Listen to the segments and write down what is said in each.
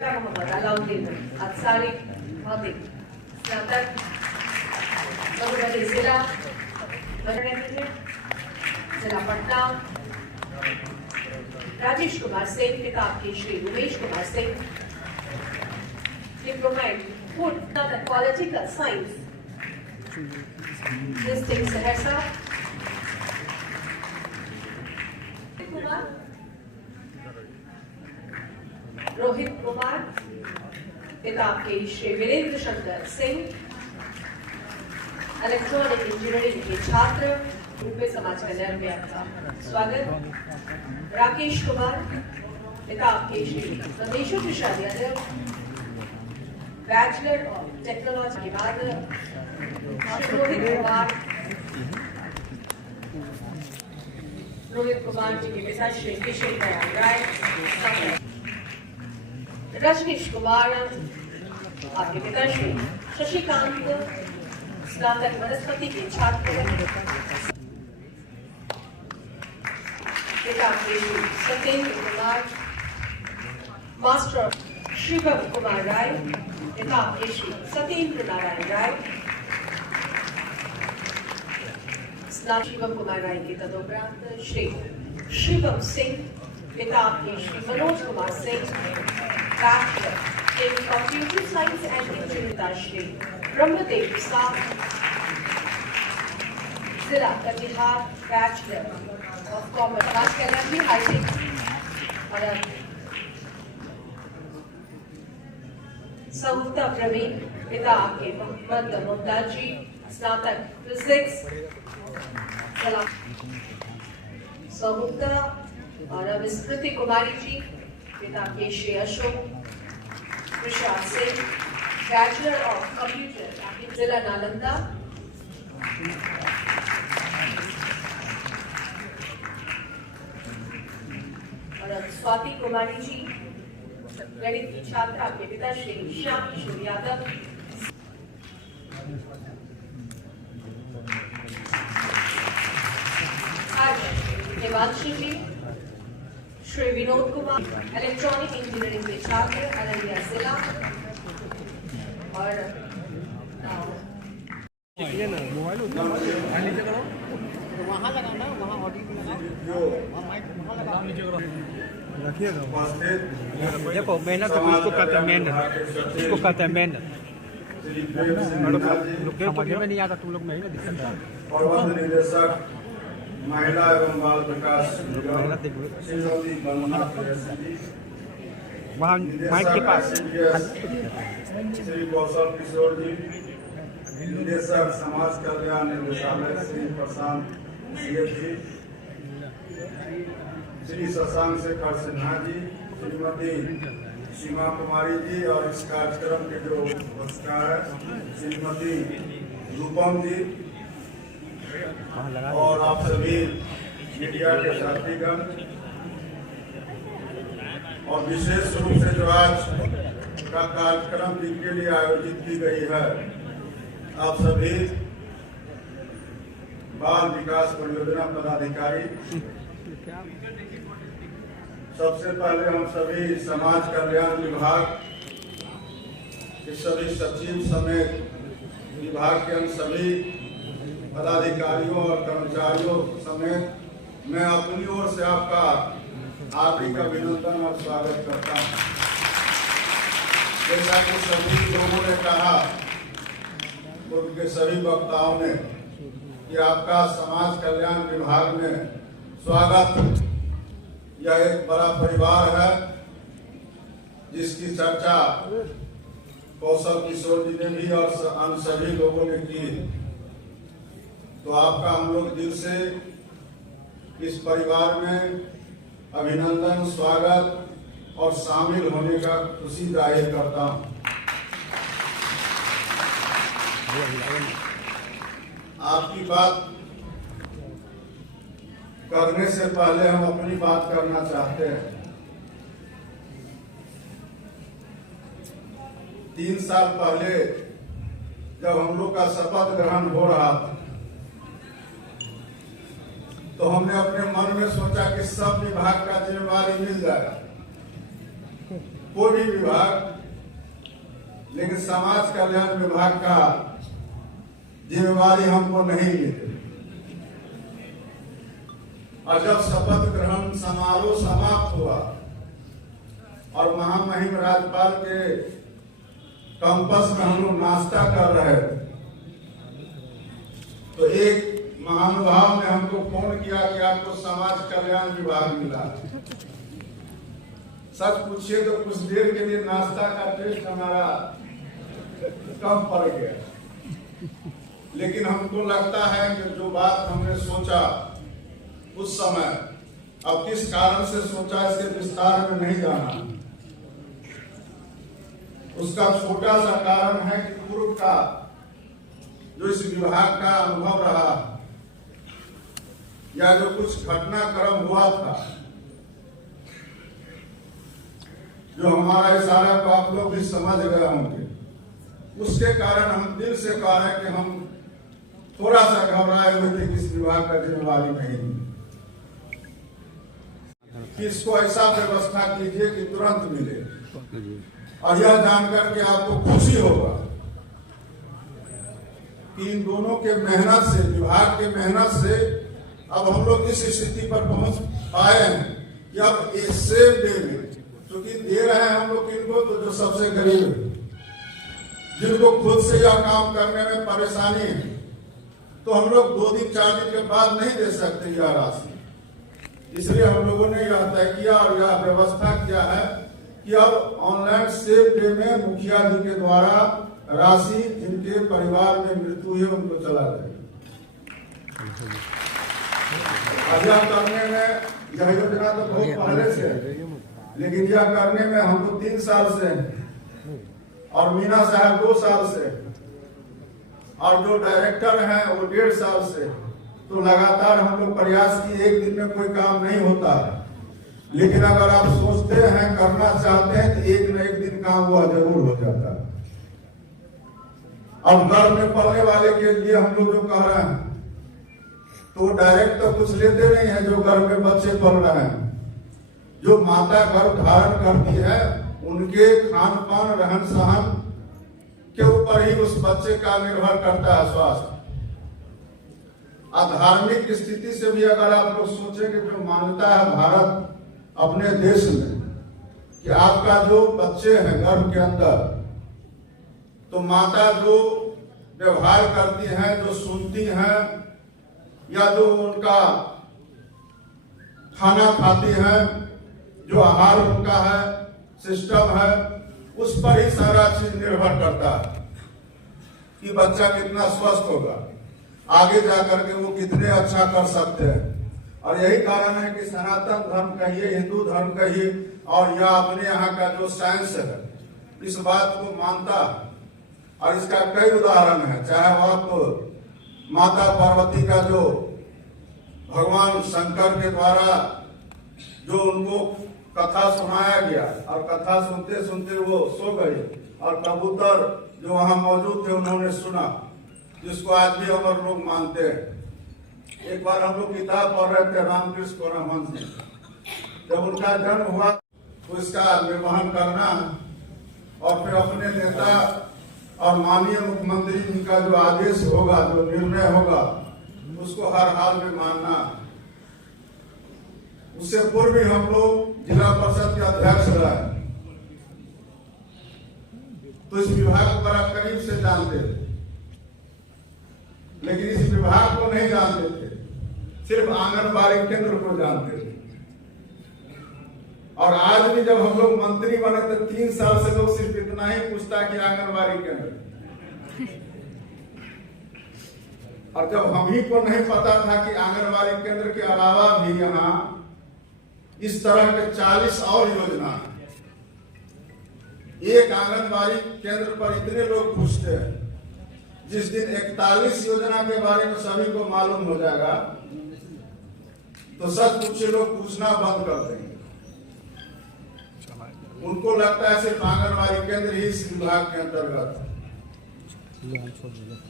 मोहम्मद अलाउद्दीन अंसारी भौतिक स्नातक मधुबनी जिला जिला पटना। राजेश कुमार सिंह किताब के Shri Umesh Kumar Singh diploma in food political science district Saharsa. Rohit Kumar किताब के श्री वीरेंद्र शंकर सिंह इलेक्ट्रॉनिक इंजीनियरिंग के छात्र रूप में समाज कल्याण में आपका स्वागत। राकेश कुमार किताब के श्री संदेशों Prasad Yadav bachelor of technology के बाद रोहित कुमार जी के पिता श्री किशन दयाल राय। रजनीश कुमार आपके पिता श्री शशिकांत स्नातक वनस्पति के छात्र। पिता के श्री सत्येंद्र कुमार मास्टर शिवम कुमार राय। पिता के श्री सत्येंद्र नारायण राय स्नातक शिवम कुमार राय के तदोपरांत श्री शिवम सिंह। पिता के Shri Manoj Kumar Singh Bachelor in Computer Science and Engineering Shri Brahmadev Sah जिला कटिहार बैचलर ऑफ कॉमर्स समाज कल्याण भी हाईटेक। और सहुता प्रवीण पिता के मोहम्मद मुमताजी स्नातक फिजिक्स जिला सहुता। और अब स्मृति कुमारी जी पिता के Shri Ashok Prasad Singh bachelor of computer जिला नालंदा। और अब स्वाति कुमारी जी गणित की छात्रा के पिता श्री श्याम किशोर यादव। हिमांशु जी श्री विनोद कुमार इलेक्ट्रॉनिक इंजीनियरिंग के छात्र अररिया जिला। और देखो मेहनत इसको कहते हैं मेहनत, इसको कहते हैं मेहनत। समझ में नहीं आता तुम लोग नहीं ना दिक्कत है। महिला एवं बाल विकास वहाँ माइक के पास श्री कौशल किशोर जी निदेशक समाज कल्याण निदेशालय श्री प्रशांत सीएफ जी श्री शशांक शेखर सिन्हा जी श्रीमती सीमा कुमारी जी और इस कार्यक्रम के जो पुरस्कार है श्रीमती रूपम जी और आप सभी मीडिया के साथीगण और विशेष रूप से जो आज का कार्यक्रम जिनके लिए आयोजित की गई है आप सभी बाल विकास परियोजना पदाधिकारी। सबसे पहले हम सभी समाज कल्याण विभाग के सभी सचिव समेत विभाग के हम सभी पदाधिकारियों और कर्मचारियों समेत मैं अपनी ओर से आपका हार्दिक अभिनंदन और स्वागत करता हूं। जैसा कि सभी लोगों ने कहा, उनके सभी वक्ताओं ने कि आपका समाज कल्याण विभाग में स्वागत। यह एक बड़ा परिवार है जिसकी चर्चा कौशल किशोर जी ने भी और अन्य सभी लोगों ने की। तो आपका हम लोग दिल से इस परिवार में अभिनंदन, स्वागत और शामिल होने का खुशी जाहिर करता हूं। आपकी बात करने से पहले हम अपनी बात करना चाहते हैं। 3 साल पहले जब हम लोग का शपथ ग्रहण हो रहा था तो हमने अपने मन में सोचा कि सब विभाग का जिम्मेवारी मिल जाएगा, कोई भी विभाग, लेकिन समाज कल्याण विभाग का जिम्मेवारी हमको नहीं मिली। और जब शपथ ग्रहण समारोह समाप्त हुआ और महामहिम राज्यपाल के कैंपस में हम लोग नाश्ता कर रहे थे, तो एक महानुभाव ने हमको फोन किया कि आपको समाज कल्याण विभाग मिला। सच पूछिए तो कुछ देर के लिए नाश्ता का टेस्ट हमारा कम पड़ गया, लेकिन हमको लगता है कि जो बात हमने सोचा उस समय, अब किस कारण से सोचा इसके विस्तार में नहीं जाना, उसका छोटा सा कारण है कि पूर्व का जो इस विभाग का अनुभव रहा या जो कुछ घटनाक्रम हुआ था, जो हमारा इशारा को आप लोग भी समझ गए होंगे, उसके कारण हम दिल से कह रहे हैं कि हम थोड़ा सा घबराए हुए थे कि इस विभाग का जिम्मेवारी नहीं, कि इसको ऐसा व्यवस्था कीजिए कि तुरंत मिले। और यह जानकर के आपको खुशी होगा कि इन दोनों के मेहनत से, विभाग के मेहनत से अब हम लोग इस स्थिति पर पहुंच पाए हैं कि अब एक सेम डे में, क्योंकि दे रहे हैं हम लोग इनको, तो जो सबसे गरीब है, जिनको खुद से यह काम करने में परेशानी है, तो हम लोग 2 दिन 4 दिन के बाद नहीं दे सकते यह राशि। इसलिए हम लोगों ने यह तय किया और यह व्यवस्था किया है कि अब ऑनलाइन सेम डे में मुखिया जी के द्वारा राशि जिनके परिवार में मृत्यु है उनको चला जाएगा। यह करने में, यह योजना तो बहुत पहले से है, लेकिन यह करने में हमको 3 साल से और मीना साहब 2 साल से और जो डायरेक्टर हैं वो 1.5 साल से, तो लगातार हम लोग प्रयास किए। एक दिन में कोई काम नहीं होता है, लेकिन अगर आप सोचते हैं, करना चाहते हैं, तो एक न एक दिन काम हुआ जरूर हो जाता है। अब घर में पढ़ने वाले के लिए हम लोग जो कह रहे हैं, तो डायरेक्ट तो कुछ लेते नहीं है जो घर में बच्चे पढ़ रहे हैं। जो माता गर्भ धारण करती है उनके खान पान रहन सहन के ऊपर ही उस बच्चे का निर्भर करता है स्वास्थ्य। धार्मिक स्थिति से भी अगर आप लोग सोचेंगे, जो मान्यता है भारत अपने देश में कि आपका जो बच्चे हैं गर्भ के अंदर, तो माता जो व्यवहार करती हैं, जो सुनती हैं, या जो उनका खाना खाती हैं, जो आहार उनका है, सिस्टम है, उस पर ही सारा चीज निर्भर करता है कि बच्चा कितना स्वस्थ होगा, आगे जाकर के वो कितने अच्छा कर सकते हैं। और यही कारण है कि सनातन धर्म कहिए, हिंदू धर्म कहिए, और यह अपने यहाँ का जो साइंस है इस बात को मानता है। और इसका कई उदाहरण है, चाहे वो आप माता पार्वती का जो भगवान शंकर के द्वारा जो उनको कथा सुनाया गया, और कथा सुनते सुनते वो सो गए, और कबूतर जो वहां मौजूद थे उन्होंने सुना, जिसको आज भी हम लोग मानते हैं। एक बार हम लोग किताब पढ़ रहे थे रामकृष्ण परमहंस जी, जब उनका जन्म हुआ तो इसका निर्वहन करना और फिर अपने नेता और माननीय मुख्यमंत्री जी का जो आदेश होगा, जो निर्णय होगा, उसको हर हाल में मानना। उससे पूर्व भी हम लोग जिला परिषद के अध्यक्ष रहे, तो इस विभाग को बड़ा करीब से जानते थे, लेकिन इस विभाग को नहीं जानते थे, सिर्फ आंगनबाड़ी केंद्र को जानते थे। और आज भी जब हम लोग मंत्री बने तो 3 साल से लोग सिर्फ इतना ही पूछता कि आंगनबाड़ी केंद्र, और जब हम ही को नहीं पता था कि आंगनबाड़ी केंद्र के अलावा भी यहाँ इस तरह के 40 और योजना है। एक आंगनबाड़ी केंद्र पर इतने लोग पूछते हैं, जिस दिन 41 योजना के बारे में सभी को मालूम हो जाएगा तो सच पूछे लोग पूछना बंद कर देंगे। उनको लगता है सिर्फ आंगनबाड़ी केंद्र ही इस विभाग के अंतर्गत।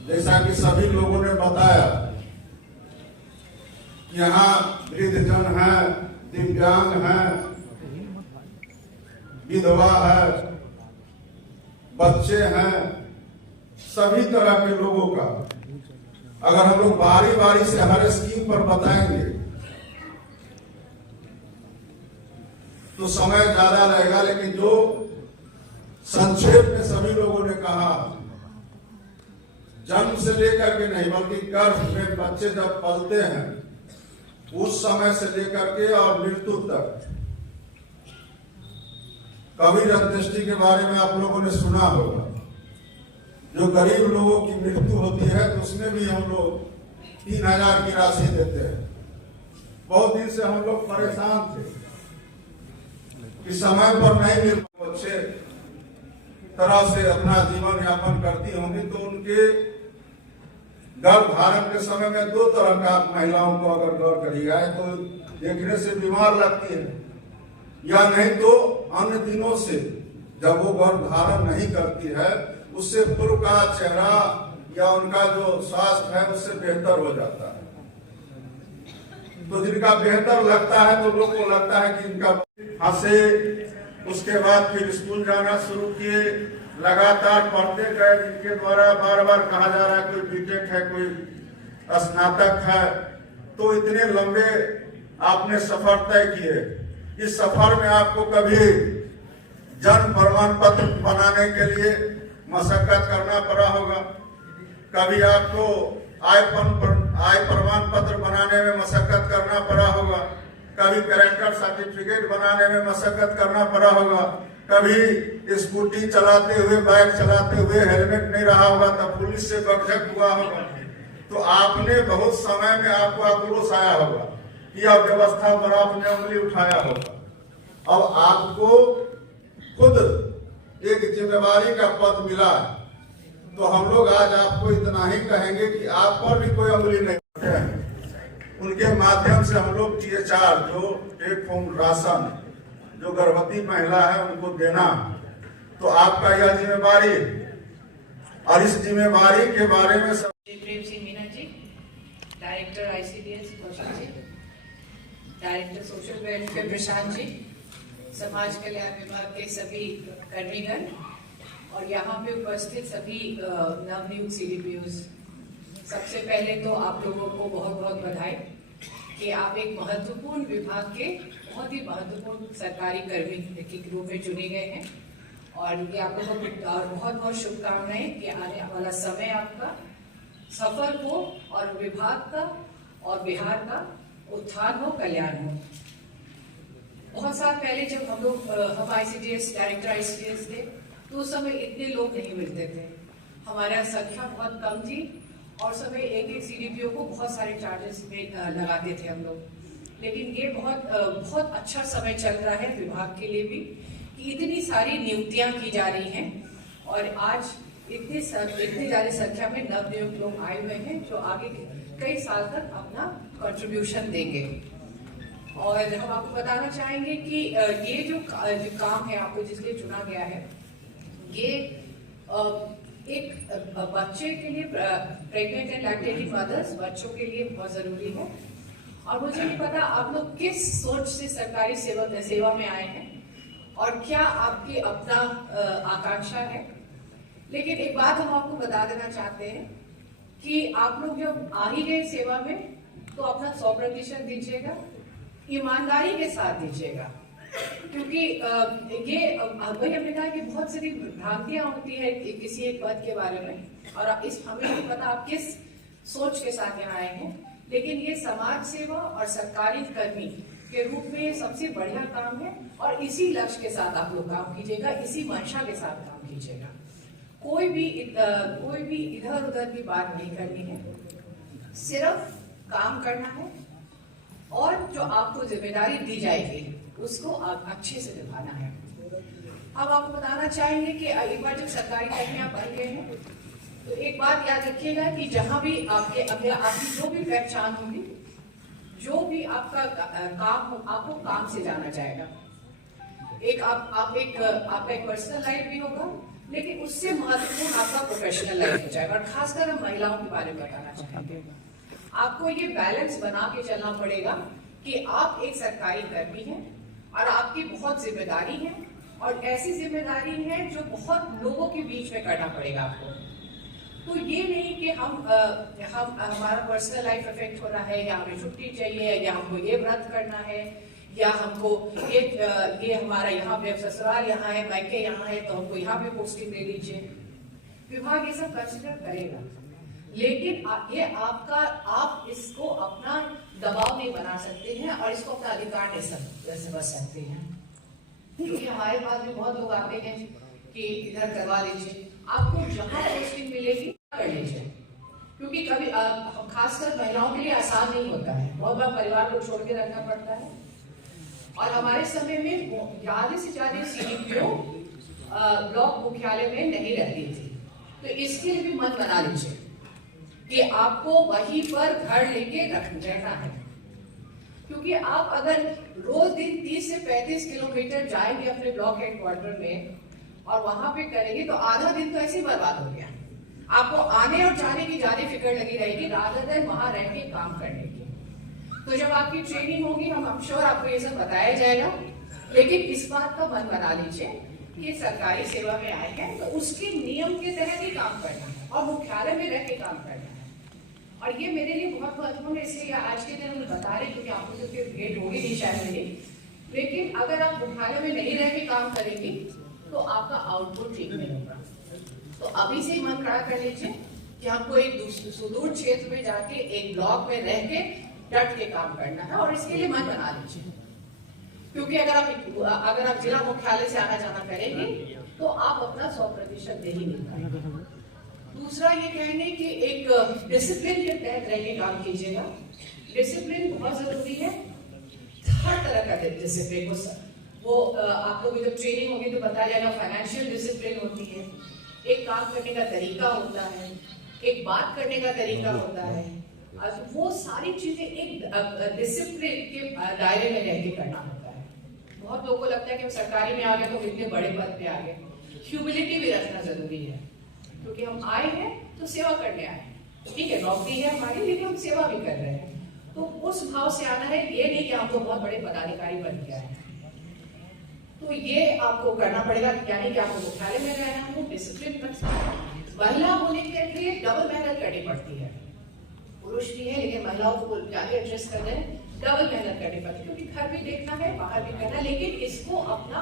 जैसा कि सभी लोगों ने बताया, यहाँ वृद्धजन है, दिव्यांग हैं, विधवा है, बच्चे हैं, सभी तरह के लोगों का अगर हम लोग बारी बारी से हर स्कीम पर बताएंगे तो समय ज्यादा रहेगा, लेकिन जो संक्षेप में सभी लोगों ने कहा, जन्म से लेकर के नहीं बल्कि गर्भ में बच्चे जब पलते हैं उस समय से लेकर के और मृत्यु तक। कबीर अंत्येष्टि के बारे में आप लोगों ने सुना होगा, जो गरीब लोगों की मृत्यु होती है तो उसमें भी हम लोग 3000 की राशि देते हैं। बहुत दिन से हम लोग परेशान थे कि समय पर नहीं मिल, अच्छे तरह से अपना जीवन यापन करती होंगी तो उनके गर्भ धारण के समय में 2 तरह का महिलाओं को अगर गौर करिएगा तो देखने से बीमार लगती है, या नहीं तो अन्य दिनों से जब वो गर्भ धारण नहीं करती है उससे पूर्व का चेहरा या उनका जो स्वास्थ्य है उससे बेहतर हो जाता है। तो जिनका बेहतर लगता है तो लोग को लगता है कि इनका हंसे, उसके बाद फिर स्कूल जाना शुरू किए, लगातार पढ़ते गए, जिनके द्वारा बार बार कहा जा रहा है कोई बीटेक है, कोई स्नातक है, तो इतने लंबे आपने सफर तय किए। इस सफर में आपको कभी जन्म प्रमाण पत्र बनाने के लिए मशक्कत करना पड़ा होगा, कभी आपको आय प्रमाण पत्र बनाने में मशक्कत करना पड़ा होगा, कभी कैरेक्टर सर्टिफिकेट बनाने में मशक्कत करना पड़ा होगा, कभी स्कूटी चलाते हुए, बाइक चलाते हुए हेलमेट नहीं रहा होगा तब पुलिस से बकझक हुआ होगा। तो आपने बहुत समय में आपको आक्रोश आया होगा कि अव्यवस्था पर आपने उंगली उठाया होगा। अब आपको खुद एक जिम्मेवारी का पद मिला तो हम लोग आज आपको इतना ही कहेंगे कि आप पर भी कोई उंगली नहीं उठाए। उनके माध्यम से हम लोग THR जो टेक होम राशन जो गर्भवती महिला है उनको देना, तो आपका यह जिम्मेवारी, और इस जिम्मेवारी के बारे में प्रेम सिंह मीना जी, डायरेक्टर ICDS कौशल जी, director social welfare Prashant ji, समाज कल्याण विभाग के सभी कर्मीगण और यहाँ पे उपस्थित सभी नवनियुक्त CDPOs, सबसे पहले तो आप लोगों को बहुत बहुत बधाई कि आप एक महत्वपूर्ण विभाग के बहुत ही महत्वपूर्ण सरकारी कर्मी के रूप में चुने गए हैं और ये आप लोगों को बहुत बहुत शुभकामनाएं कि आने वाला समय आपका सफल हो और विभाग का और बिहार का उत्थान हो, कल्याण हो। बहुत साल पहले जब हम ICDS डायरेक्टर ICDS थे तो उस समय इतने लोग नहीं मिलते थे, हमारा संख्या बहुत कम थी और समय एक CDPO को बहुत सारे चार्जेस में लगाते थे हम लोग। लेकिन ये बहुत अच्छा समय चल रहा है विभाग के लिए भी कि इतनी सारी नियुक्तियां की जा रही हैं और आज इतनी ज्यादा संख्या में नवनियुक्त लोग आए हुए हैं जो आगे कई साल तक अपना कंट्रीब्यूशन देंगे। और हम आपको बताना चाहेंगे कि ये जो काम है आपको जिसलिए चुना गया है, ये एक बच्चे के लिए, प्रेग्नेंट एंड लैक्टेटिंग मदर्स, बच्चों के लिए बहुत जरूरी है। और मुझे नहीं पता आप लोग किस सोच से सरकारी सेवा में आए हैं और क्या आपकी अपना आकांक्षा है, लेकिन एक बात हम आपको बता देना चाहते हैं कि आप लोग जब आ ही गए सेवा में तो अपना 100% दीजिएगा, ईमानदारी के साथ दीजिएगा, क्योंकि ये वही हमने कहा कि बहुत सारी भ्रांतियां होती है किसी एक पद के बारे में और हमें नहीं पता आप किस सोच के साथ यहाँ आए हैं, लेकिन ये समाज सेवा और सरकारी कर्मी के रूप में ये सबसे बढ़िया काम है और इसी लक्ष्य के साथ आप लोग काम कीजिएगा, इसी मंशा के साथ काम कीजिएगा। कोई भी इधर उधर की बात नहीं करनी है, सिर्फ काम करना है और जो आपको जिम्मेदारी दी जाएगी उसको आप अच्छे से निभाना है। अब आपको बताना चाहेंगे कि एक बार जब सरकारी कर्मी आप बन गए हैं तो एक बात याद रखिएगा कि जहां भी आपकी जो भी पहचान होगी, जो भी आपका काम हो, आपको काम से जाना जाएगा। आपका एक पर्सनल लाइफ भी होगा, लेकिन उससे महत्वपूर्ण आपका प्रोफेशनल लाइफ हो जाएगा। और खासकर हम महिलाओं के बारे में बताना चाहेंगे, आपको ये बैलेंस बना के चलना पड़ेगा कि आप एक सरकारी कर्मी हैं और आपकी बहुत जिम्मेदारी है और ऐसी जिम्मेदारी है जो बहुत लोगों के बीच में करना पड़ेगा आपको। तो ये नहीं कि हम हमारा पर्सनल लाइफ अफेक्ट हो रहा है, या हमें छुट्टी चाहिए, या हमको ये व्रत करना है, या हमको ये हमारा यहाँ पे ससुराल यहाँ है, मायके यहाँ है, तो हमको यहाँ पे पोस्टिंग दे दीजिए। विभाग ये सब कंसिडर करेगा, लेकिन ये आप इसको अपना दबाव नहीं बना सकते हैं और इसको अपना अधिकार नहीं समझ सकते हैं। क्योंकि हमारे पास भी बहुत लोग आते हैं कि इधर करवा लीजिए, आपको जहाँ पोस्टिंग मिलेगी कर लीजिए। क्योंकि कभी खासकर महिलाओं के लिए आसान नहीं होता है, बहुत बार परिवार को छोड़ के रखना पड़ता है। और हमारे समय में ज्यादा से ज्यादा CDPO ब्लॉक मुख्यालय में नहीं रहती थी, तो इसके लिए भी मन बना लीजिए कि आपको वहीं पर घर लेके रहना है। क्योंकि आप अगर रोज दिन 30 से 35 किलोमीटर जाएंगे अपने ब्लॉक हेडक्वार्टर में और वहां पे करेंगे, तो आधा दिन तो ऐसे ही बर्बाद हो गया। आपको आने और जाने की ज्यादा फिक्र लगी रहेगी रादर देन वहां रह के काम करने की। तो जब आपकी ट्रेनिंग होगी, हम श्योर आपको ये सब बताया जाएगा, लेकिन इस बात का मन बना लीजिए कि सरकारी सेवा में आए हैं तो उसके नियम के तहत ही काम करना है और मुख्यालय में रह के काम करना है। और ये मेरे लिए बहुत महत्वपूर्ण है, इसलिए आज के दिन हम बता रहे हैं, क्योंकि आपको तो भेंट होगी नहीं शायद मेरी, लेकिन अगर आप मुख्यालय में नहीं रह के काम करेंगे तो आपका आउटपुट ठीक नहीं होगा। तो अभी से ही मन खड़ा कर लीजिए कि हमको एक सुदूर क्षेत्र में जाके एक ब्लॉक में रह के डट के काम करना है, और इसके लिए मन बना लीजिए। क्योंकि अगर आप जिला मुख्यालय से आना जाना करेंगे तो आप अपना 100% दे ही नहीं पाएंगे। दूसरा ये कहेंगे कि एक डिसिप्लिन के तहत रह के काम कीजिएगा। डिसिप्लिन बहुत जरूरी है, हर तरह का डिसिप्लिन। वो आपको भी जब ट्रेनिंग होगी तो बताया जाएगा। फाइनेंशियल डिसिप्लिन होती है, एक काम करने का तरीका होता है, एक बात करने का तरीका होता है, वो सारी चीजें एक डिसिप्लिन के दायरे में रह के करना होता है। बहुत लोगों को लगता है कि हम सरकारी में आ गए तो इतने बड़े पद पे आ गए। ह्यूमिलिटी भी रखना जरूरी है, क्योंकि हम आए हैं तो सेवा करने आए हैं। ठीक है, नौकरी है हमारी, लेकिन हम सेवा भी कर रहे हैं, तो उस भाव से आना है। ये नहीं कि हमको बहुत बड़े पदाधिकारी बन गया है। तो ये आपको करना पड़ेगा, यानी कि आपको मुख्यालय में रहना हो, डिसिप्लिन रखना है। महिला होने के लिए डबल मेहनत करनी पड़ती है। पुरुष भी है, लेकिन महिलाओं को ज्यादा एड्रेस कर रहे हैं, डबल मेहनत करनी पड़ती है, क्योंकि घर भी देखना है, बाहर भी करना है। लेकिन इसको अपना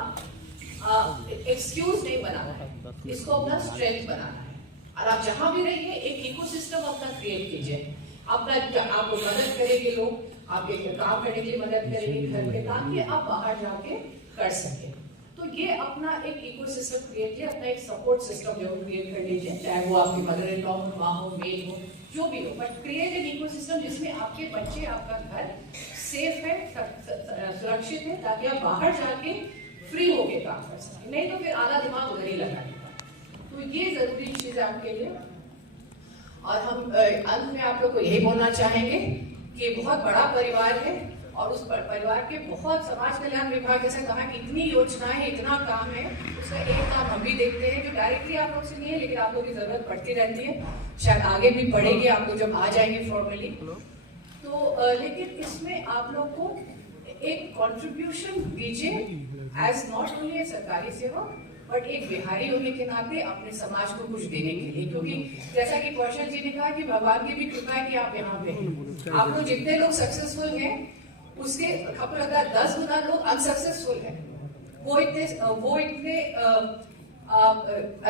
एक्सक्यूज नहीं बनाना है, इसको अपना स्ट्रेंथ बनाना है। और आप जहां भी रहिए एक इकोसिस्टम अपना क्रिएट कीजिए। आपको मदद करेंगे लोग, आपके काम करने के लिए मदद करेंगे घर के, ताकि आप बाहर जाके कर सके। तो ये अपना एक इकोसिस्टम क्रिएट किया, अपना एक सपोर्ट सिस्टम जरूर क्रिएट कर लीजिए, चाहे वो आपकी मदर इन लॉ हो, माँ हो, मेल हो, जो भी हो, बट क्रिएट एक इकोसिस्टम जिसमें आपके बच्चे, आपका घर सेफ है, सुरक्षित है, ताकि आप बाहर जाके फ्री होके काम कर सकें। नहीं तो फिर आधा दिमाग उधर ही लगा देगा। तो ये जरूरी चीज है आपके लिए। और हम अंत में आप लोग को यही बोलना चाहेंगे कि बहुत बड़ा परिवार है, और उस परिवार के बहुत समाज कल्याण विभाग जैसे कहा कि इतनी योजनाएं, इतना काम है, उसका एक काम हम भी देखते हैं जो डायरेक्टली आप लोग से नहीं है, लेकिन आप लोग की जरूरत पड़ती रहती है, शायद आगे भी पड़ेगी आप लोग जब आ जाएंगे फॉर्मली। तो लेकिन इसमें आप लोग को एक कंट्रीब्यूशन दीजिए, एज नॉट ओनली सरकारी सेवा, बट एक बिहारी होने के नाते अपने समाज को कुछ देने के लिए। क्योंकि जैसा कि कौशल जी ने कहा कि भगवान की भी कृपा है कि आप यहाँ पे हैं। आप लोग जितने लोग सक्सेसफुल हैं उसके खबर लगा 10 गुना लोग अनसक्सेसफुल है। वो इतने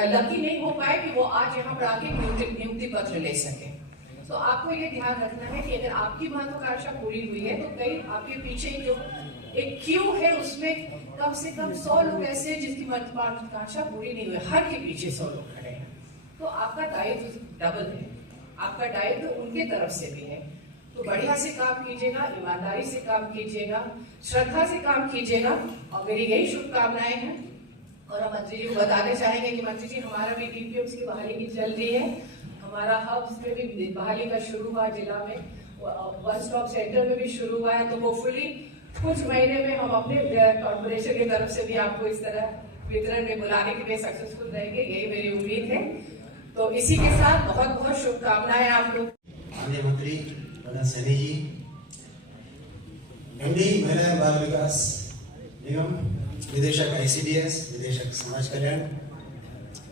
लकी नहीं हो पाए कि वो आज यहाँ पर आके नियुक्ति पत्र ले सके। तो आपको ये ध्यान रखना है कि अगर आपकी महत्वाकांक्षा पूरी हुई है तो कहीं आपके पीछे जो एक क्यू है उसमें कम से कम 100 लोग ऐसे हैं जिसकी महत्वाकांक्षा पूरी नहीं हुई, हर के पीछे 100 लोग खड़े हैं। तो आपका दायित्व डबल है, आपका दायित्व उनके तरफ से भी है। तो बढ़िया से काम कीजिएगा, ईमानदारी से काम कीजिएगा, श्रद्धा से काम कीजिएगा, और मेरी यही शुभकामनाएं हैं। और हम मंत्री जी को बताने चाहेंगे कि मंत्री जी हमारा भी DPMs की बहाली की चल रही है, हमारा हब्स में भी बहाली का शुरू हुआ, जिला में वन स्टॉप सेंटर में भी शुरू हुआ है। तो होपफुली कुछ महीने में हम अपने कॉर्पोरेशन की तरफ से भी आपको इस तरह वितरण में बुलाने के लिए सक्सेसफुल रहेंगे, यही मेरी उम्मीद है। तो इसी के साथ बहुत बहुत शुभकामनाएं आप लोग। माननीय मंत्री सैनी जी, MD महिला बाल विकास निगम निदेशक ICDS, निदेशक समाज कल्याण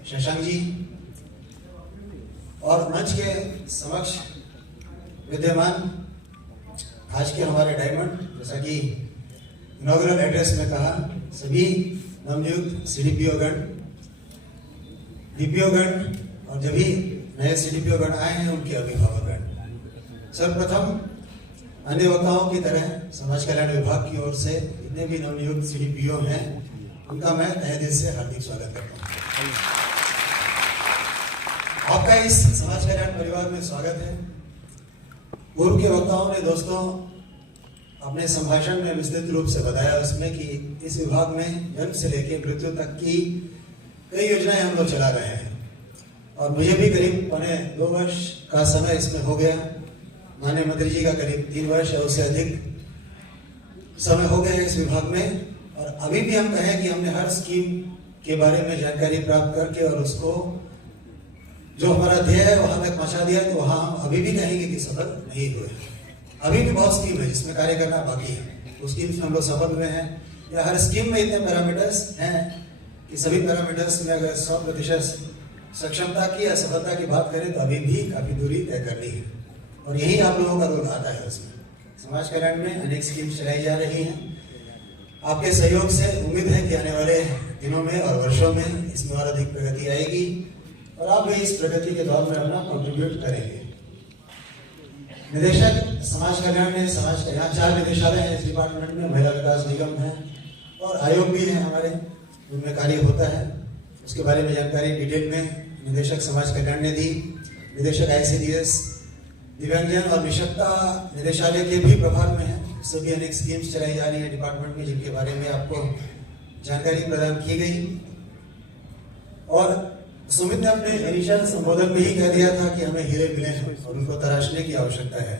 शशांक जी और मंच के समक्ष विद्यमान आज के हमारे डायमंड, जैसा कि इनॉग्रल एड्रेस में कहा, सभी नवनियुक्त CDPO गण, DPO गण और जो भी नए CDPO गण आए हैं उनके अभिभावक गण। सर्वप्रथम अन्य वक्ताओं की तरह समाज कल्याण विभाग की ओर से जितने भी नवनियुक्त CDPO हैं उनका मैं तहे दिल से हार्दिक स्वागत करता हूँ। आपका इस समाज कल्याण परिवार में स्वागत है। पूर्व के वक्ताओं ने दोस्तों अपने संभाषण में विस्तृत रूप से बताया उसमें कि इस विभाग में जन्म से लेकर मृत्यु तक की कई योजनाएं हम लोग चला रहे हैं और मुझे भी करीब 2 वर्ष का समय इसमें हो गया। माननीय मंत्री जी का करीब 3 वर्ष या उससे अधिक समय हो गया इस विभाग में और अभी भी हम कहें कि हमने हर स्कीम के बारे में जानकारी प्राप्त करके और उसको जो हमारा ध्येय है वहां तक पहुंचा दिया, तो वहां हम अभी भी कहेंगे कि सफल नहीं हुए। अभी भी बहुत स्कीम है जिसमें कार्य करना बाकी है, उस स्कीम में हम लोग सफल हुए हैं। या हर स्कीम में इतने पैरामीटर्स हैं कि सभी पैरामीटर्स में अगर 100% सक्षमता की या सफलता की बात करें तो अभी भी काफी दूरी तय करनी है और यही आप लोगों का रोल आता है। उसमें समाज कल्याण में अनेक स्कीम्स चलाई जा रही हैं। आपके सहयोग से उम्मीद है कि आने वाले दिनों में और वर्षों में इसमें और अधिक प्रगति आएगी और आप भी इस प्रगति के दौर में अपना कंट्रीब्यूट करेंगे। निदेशक समाज कल्याण में समाज कल्याण 4 निदेशालय हैं इस डिपार्टमेंट में, महिला विकास निगम है और आयोग भी है हमारे, उनमें कार्य होता है। उसके बारे में जानकारी डिटेल में निदेशक समाज कल्याण ने दी। निदेशक ICDS दिव्यांगजन और निशक्ता निदेशालय के भी प्रभार में है। सभी अनेक स्कीम्स चलाई जा रही है डिपार्टमेंट में जिनके बारे में आपको जानकारी प्रदान की गई। और सुमित ने अपने इनिशियल संबोधन में ही कह दिया था कि हमें हीरे मिले हैं और उनको तराशने की आवश्यकता है।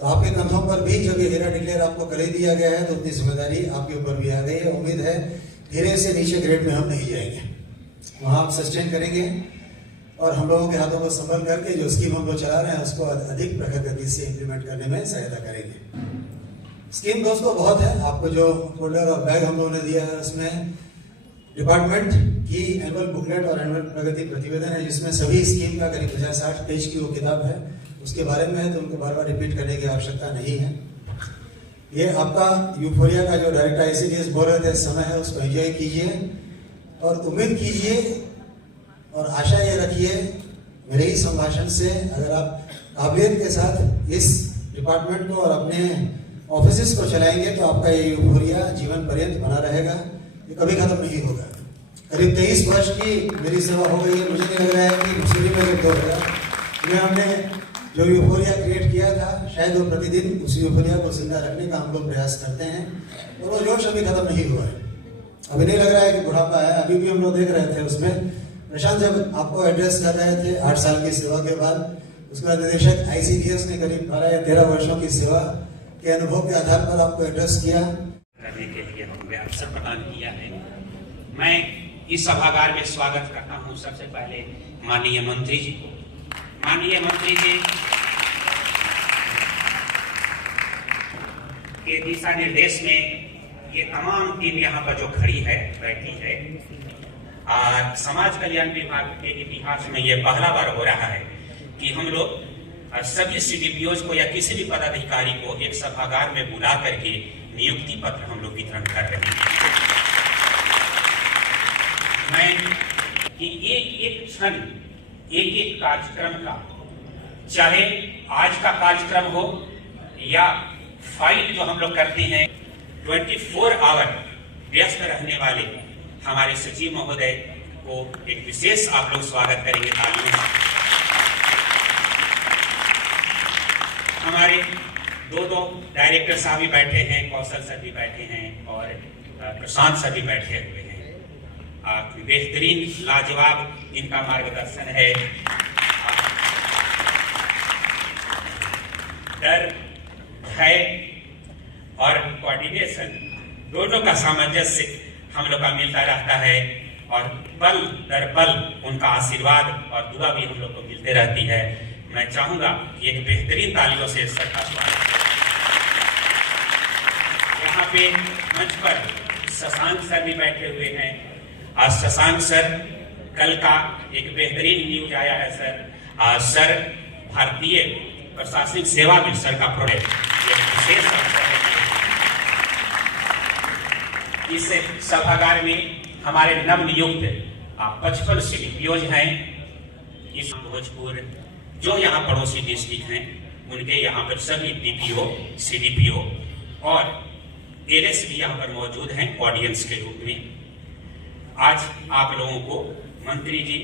तो आपके कंधों पर भी जब ये हीरा डिक्लेयर आपको कर ही दिया गया है तो उतनी जिम्मेदारी आपके ऊपर भी आ गई है। उम्मीद है हीरे से नीचे ग्रेड में हम नहीं जाएंगे, वहां आप सस्टेन करेंगे और हम लोगों के हाथों को संभल करके जो स्कीम हम लोग चला रहे हैं उसको अधिक प्रखर गति से इंप्लीमेंट करने में सहायता करेंगे। स्कीम दोस्तों बहुत है, आपको जो फोल्डर और बैग हम लोगों ने दिया है उसमें डिपार्टमेंट की एनुअल बुकलेट और एनुअल प्रगति प्रतिवेदन है जिसमें सभी स्कीम का करीब 50-60 पेज की वो किताब है, उसके बारे में है तो उनको बार बार रिपीट करने की आवश्यकता नहीं है। ये आपका यूफोरिया का जो डायरेक्टर ICDS बोल रहे थे समय है, उसको एंजॉय कीजिए और उम्मीद कीजिए और आशा ये रखिए मेरे ही संभाषण से अगर आप काबिलियत के साथ इस डिपार्टमेंट को और अपने ऑफिसेस को चलाएंगे तो आपका ये यूफोरिया जीवन पर्यंत बना रहेगा, ये कभी खत्म नहीं होगा। करीब 23 वर्ष की मेरी सेवा हो गई है, मुझे नहीं लग रहा है कि मुझे में दो में हमने जो यूफोरिया क्रिएट किया था शायद वो प्रतिदिन उस यूफोरिया को जिंदा रखने का हम लोग प्रयास करते हैं और वो जोश अभी खत्म नहीं हुआ है। अभी नहीं लग रहा है कि बुढ़ापा है, अभी भी हम लोग देख रहे थे उसमें प्रशांत जब आपको एड्रेस कर रहे थे 8 साल की सेवा के बाद, उसके बाद निदेशक ICDS ने करीब 12 या 13 वर्षों की सेवा के अनुभव के आधार पर आपको एड्रेस किया करने के लिए हमें अवसर प्रदान किया है। मैं इस सभागार में स्वागत करता हूं सबसे पहले माननीय मंत्री जी को। माननीय मंत्री जी के दिशा निर्देश में ये तमाम टीम यहाँ पर जो खड़ी है बैठी है, समाज कल्याण विभाग के इतिहास में ये पहला बार हो रहा है कि हम लोग सभी CDPOs को या किसी भी पदाधिकारी को एक सभागार में बुला करके नियुक्ति पत्र हम लोग वितरण कर रहे हैं। मैं कि एक क्षण एक कार्यक्रम का, चाहे आज का कार्यक्रम हो या फाइल जो हम लोग करते हैं 24 आवर व्यस्त रहने वाले हमारे सचिव महोदय को एक विशेष आप लोग स्वागत करेंगे तालियों से। हमारे दो डायरेक्टर साहब भी बैठे हैं, कौशल सर भी बैठे हैं और प्रशांत सर भी बैठे हुए हैं। बेहतरीन लाजवाब इनका मार्गदर्शन है। डर, भय और कोऑर्डिनेशन दोनों का सामंजस्य हम लोग का मिलता रहता है और पल दर पल उनका आशीर्वाद और दुआ भी हम लोग को मिलते रहती है। मैं चाहूंगा कि एक बेहतरीन तालियों से सबका स्वागत। यहाँ पे मंच पर शशांक सर भी बैठे हुए हैं। आज शशांक सर, कल का एक बेहतरीन न्यूज आया है सर। सर भारतीय प्रशासनिक सेवा में सर का प्रोजेक्ट एक विशेष अवसर है। इस सभागार में हमारे नवनियुक्त 55 CDPOs हैं। इस भोजपुर जो यहाँ पड़ोसी डिस्ट्रिक्ट हैं उनके यहाँ पर सभी DPO, CDPO और LS भी यहाँ पर मौजूद हैं ऑडियंस के रूप में। आज आप लोगों को मंत्री जी,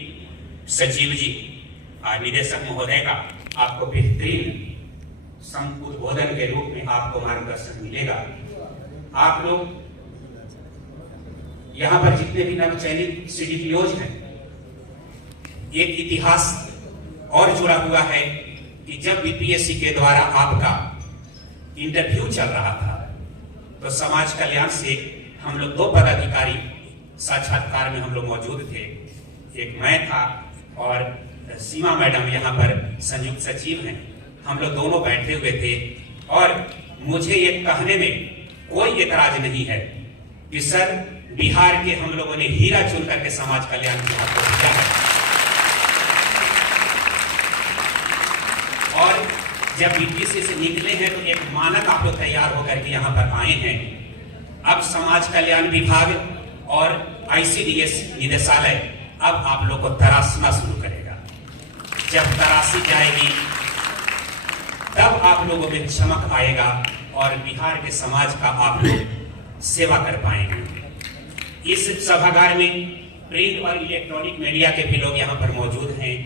सचिव जी और निदेशक महोदय का आपको बेहतरीन उद्बोधन के रूप में आपको मार्गदर्शन मिलेगा। आप लोग यहाँ पर जितने भी नवचयनित CDPOs हैं, एक इतिहास और जुड़ा हुआ है कि जब BPSC के द्वारा आपका इंटरव्यू चल रहा था तो समाज कल्याण से हम लोग 2 पदाधिकारी साक्षात्कार में हम लोग मौजूद थे। एक मैं था और सीमा मैडम यहाँ पर संयुक्त सचिव हैं। हम लोग दोनों बैठे हुए थे और मुझे ये कहने में कोई एतराज नहीं है कि सर बिहार के हम लोगों ने हीरा चुन करके समाज कल्याण विभाग को दिया है। और जब BPSC से निकले हैं तो एक मानक आप लोग तैयार होकर के यहाँ पर आए हैं। अब समाज कल्याण विभाग और ICDS निदेशालय अब आप लोग को तराशना शुरू करेगा। जब तराशी जाएगी तब आप लोगों में चमक आएगा और बिहार के समाज का आप लोग सेवा कर पाएंगे। इस सभागार में प्रिंट और इलेक्ट्रॉनिक मीडिया के भी लोग यहाँ पर मौजूद हैं।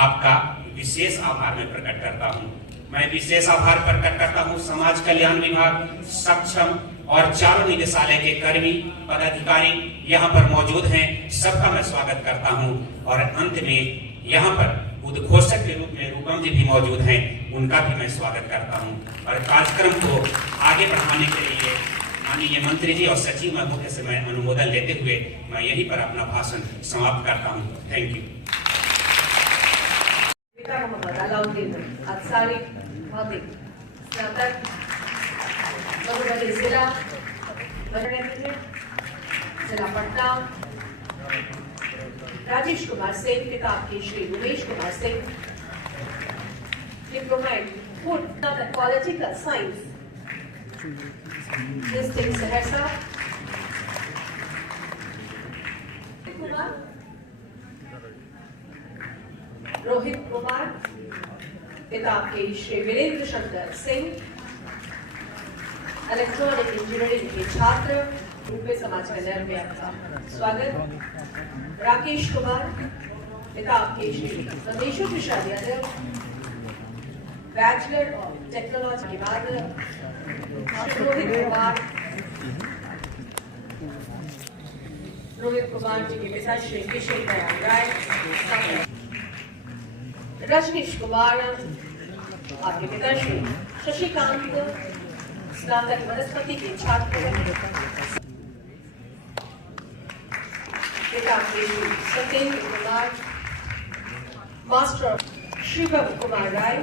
आपका विशेष आभार मैं प्रकट करता हूँ। मैं विशेष आभार प्रकट करता हूँ समाज कल्याण विभाग, सक्षम और चारों निदेशालय के कर्मी पदाधिकारी यहाँ पर मौजूद हैं। सबका मैं स्वागत करता हूँ। और अंत में यहाँ पर उद्घोषक के रूप में रूपम जी भी मौजूद हैं, उनका भी मैं स्वागत करता हूँ। और कार्यक्रम को आगे बढ़ाने के लिए माननीय मंत्री जी और सचिव महोदय से मैं अनुमोदन लेते हुए मैं यहीं पर अपना भाषण समाप्त करता हूँ। Thank you. मोहम्मद अलाउद्दीन अंसारी, भौतिक स्नातक, मधुबनी जिला पटना। राजेश कुमार सिंह, पिता के Shri Umesh Kumar Singh, diplomat food political science, district Saharsa. Rohit Kumar, पिता के श्री वीरेंद्र शंकर सिंह, इलेक्ट्रॉनिक इंजीनियरिंग के छात्र रूप में समाज कल्याण में आपका स्वागत। राकेश कुमार, पिता के Shri संदेशो Prasad Yadav, bachelor of technology के बाद रोहित कुमार जी के पिता श्री किशोर दयाल राय। रजनीश कुमार, आपके पिता श्री शशिकांत, स्नातक वनस्पति के छात्र। पिता के श्री सत्येंद्र कुमार, मास्टर शिवम कुमार राय,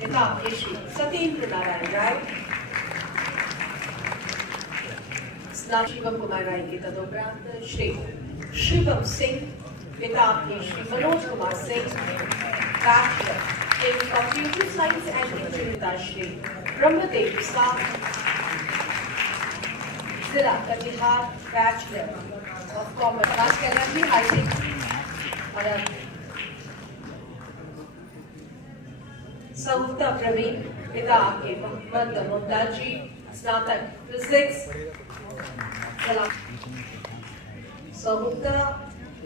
पिता के श्री सत्येंद्र नारायण राय। स्नातक शिवम कुमार राय के तदोपरांत श्री शिवम सिंह, पिता के Shri Manoj Kumar Singh, bachelor in computer science and engineering Shri Brahmadev Sah, जिला कटिहार, बैचलर ऑफ कॉमर्स। समाज कल्याण भी हाईटेक और सहुता प्रवीण, पिता के मोहम्मद मुमताज जी, स्नातक फिजिक्स। सहुता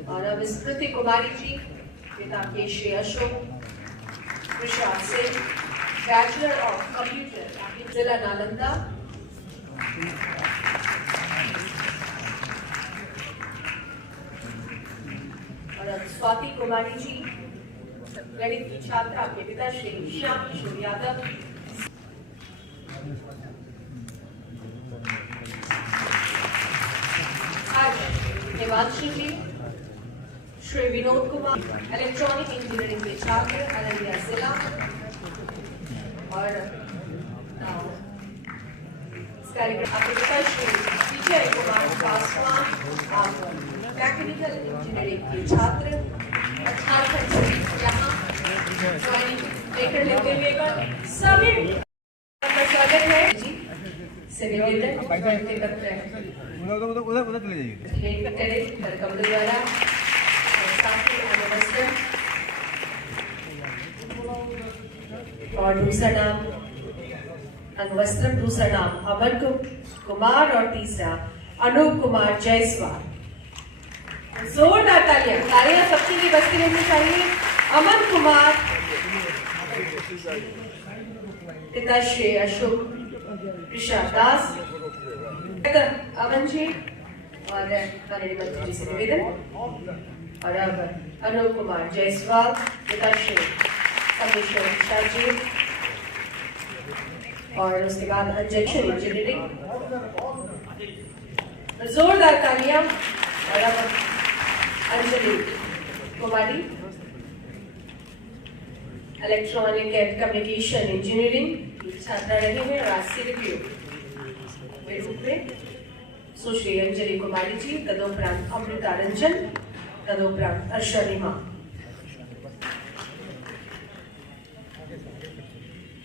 और स्मृति कुमारी जी, पिता के Shri Ashok Prasad Singh, bachelor of computer, जिला नालंदा। और स्वाति कुमारी जी, गणित की छात्रा के पिता श्री श्याम किशोर यादव। हिमांशु जी, श्री विनोद कुमार, इलेक्ट्रॉनिक इंजीनियरिंग के छात्र, अररिया जिला। और कार्यक्रम आपके पिता श्री जय कुमार पासवान, आप मैकेनिकल इंजीनियरिंग के छात्र झारखंड से यहाँ ज्वाइनिंग लेटर लेते हुए सभी का स्वागत है जी से निवेदन उधर चले जाइए। भेंट करें कमल द्वारा साथी अनवस्त्र और दूसरा नाम अंगवस्त्र, दूसरा नाम अमर कुमार और तीसरा अनूप कुमार जायसवाल। जोरदार तालियां सबके लिए बजती रहनी चाहिए। अमर कुमार पिताश्री अशोक प्रसाद दास, अमन जी और माननीय मंत्री जी से निवेदन। और अब अनूप कुमार जायसवाल पिताश्री कमिश्नर शाह जी और उसके बाद इंजेक्शन इंजीनियरिंग। जोरदार तालियां। और अब अंजलि कुमारी इलेक्ट्रॉनिक एंड कम्युनिकेशन इंजीनियरिंग छात्रा रही है और आज सीडीपीओ के रूप में सुश्री अंजलि कुमारी जी, तदोपरांत अमृता रंजन, तदोपरांत अर्शनिमा।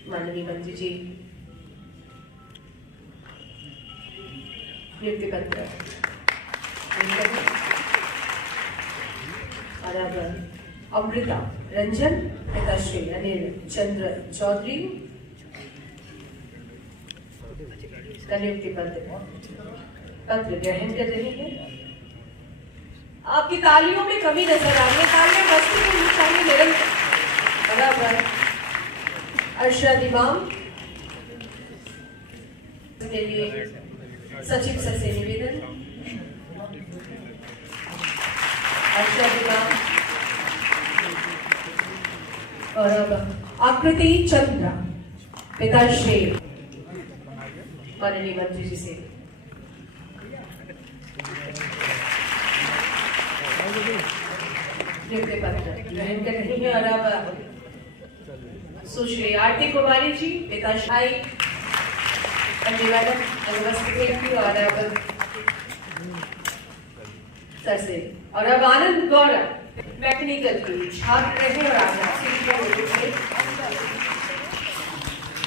माननीय मंत्री जी नियुक्ति पत्र और अब अमृता रंजन पिताश्री अनिल चंद्र चौधरी का नियुक्ति पत्र ग्रहण कर रहे हैं। आपकी तालियों में कमी नजर आ रही है, तालियां बजती रहनी चाहिए निरंतर। बराबर अरशद इमाम के लिए सचिव सर से निवेदन। अरशद इमाम और अब आकृति चंद्र पिताश्री माननीय मंत्री जी से नियुक्ति पत्र ग्रहण कर रही है। और अब सुश्री आरती कुमारी जी पिताश्री अभिवादन अनुपस्थित और अब सर से। और अब आनंद गौरव मैकेनिकल की छात्र रहे और आज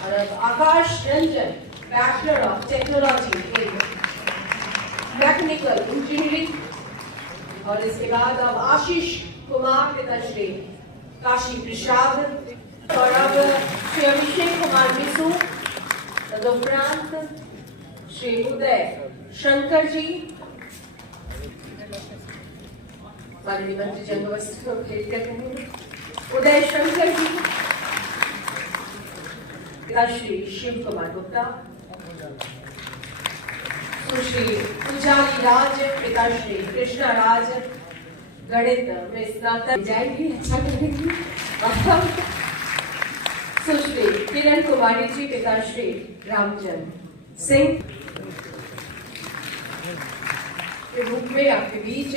और अब Akash Ranjan bachelor of technology mechanical engineering. और इसके बाद अब आशीष कुमार पिताश्री काशी प्रसाद और अब श्री अभिषेक कुमार मिसू, तदुपरांत श्री उदय शंकर जी माननीय मंत्री जी अवस्थी को भेंट कर रहे हैं। उदय शंकर जी, पिताश्री शिव कुमार गुप्ता, सुश्री पुजारी राज पिताश्री कृष्णा राज गणित में स्नातक जाएगी, अच्छा करेगी। सुश्री किरण कुमारी जी पिताश्री रामचंद्र सिंह के रूप में आपके बीच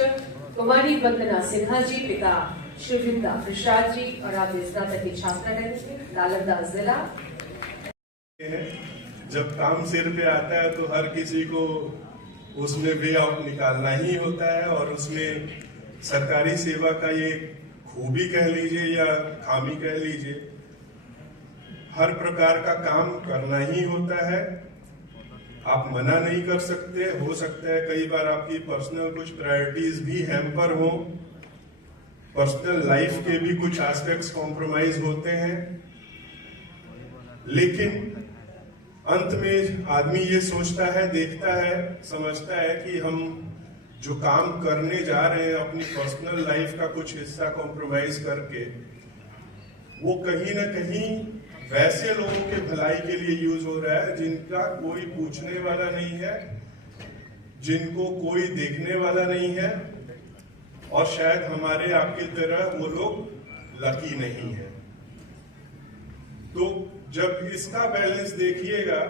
कुमारी वंदना सिन्हा जी पिता शिवविंदा प्रसाद जी और आप स्नातक की छात्रा रहे नालंदा जिला। जब काम सिर पे आता है तो हर किसी को उसमें वे आउट निकालना ही होता है और उसमें सरकारी सेवा का ये खूबी कह लीजिए या खामी कह लीजिए, हर प्रकार का काम करना ही होता है। आप मना नहीं कर सकते। हो सकता है कई बार आपकी पर्सनल कुछ प्रायोरिटीज भी हैम्पर हो, पर्सनल लाइफ के भी कुछ एस्पेक्ट्स कॉम्प्रोमाइज होते हैं, लेकिन अंत में आदमी ये सोचता है, देखता है, समझता है कि हम जो काम करने जा रहे हैं अपनी पर्सनल लाइफ का कुछ हिस्सा कॉम्प्रोमाइज करके, वो कहीं ना कहीं वैसे लोगों के भलाई के लिए यूज हो रहा है जिनका कोई पूछने वाला नहीं है, जिनको कोई देखने वाला नहीं है और शायद हमारे आपकी तरह वो लोग लकी नहीं है। तो जब इसका बैलेंस देखिएगा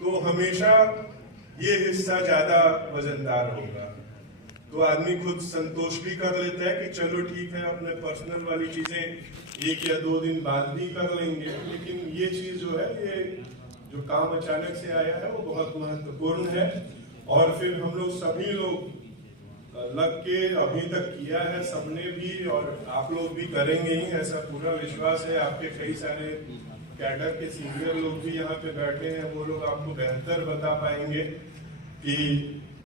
तो हमेशा ये हिस्सा ज्यादा वजनदार होगा। तो आदमी खुद संतोष भी कर लेता है कि चलो ठीक है, अपने पर्सनल वाली चीजें 1 या 2 दिन बाद भी कर लेंगे, लेकिन ये चीज जो है, ये जो काम अचानक से आया है वो बहुत महत्वपूर्ण है और फिर हम लोग सभी लोग लग के अभी तक किया है सबने भी, और आप लोग भी करेंगे ही, ऐसा पूरा विश्वास है। आपके कई सारे कैडर के सीनियर लोग भी यहाँ पे बैठे हैं, वो लोग आपको बेहतर बता पाएंगे कि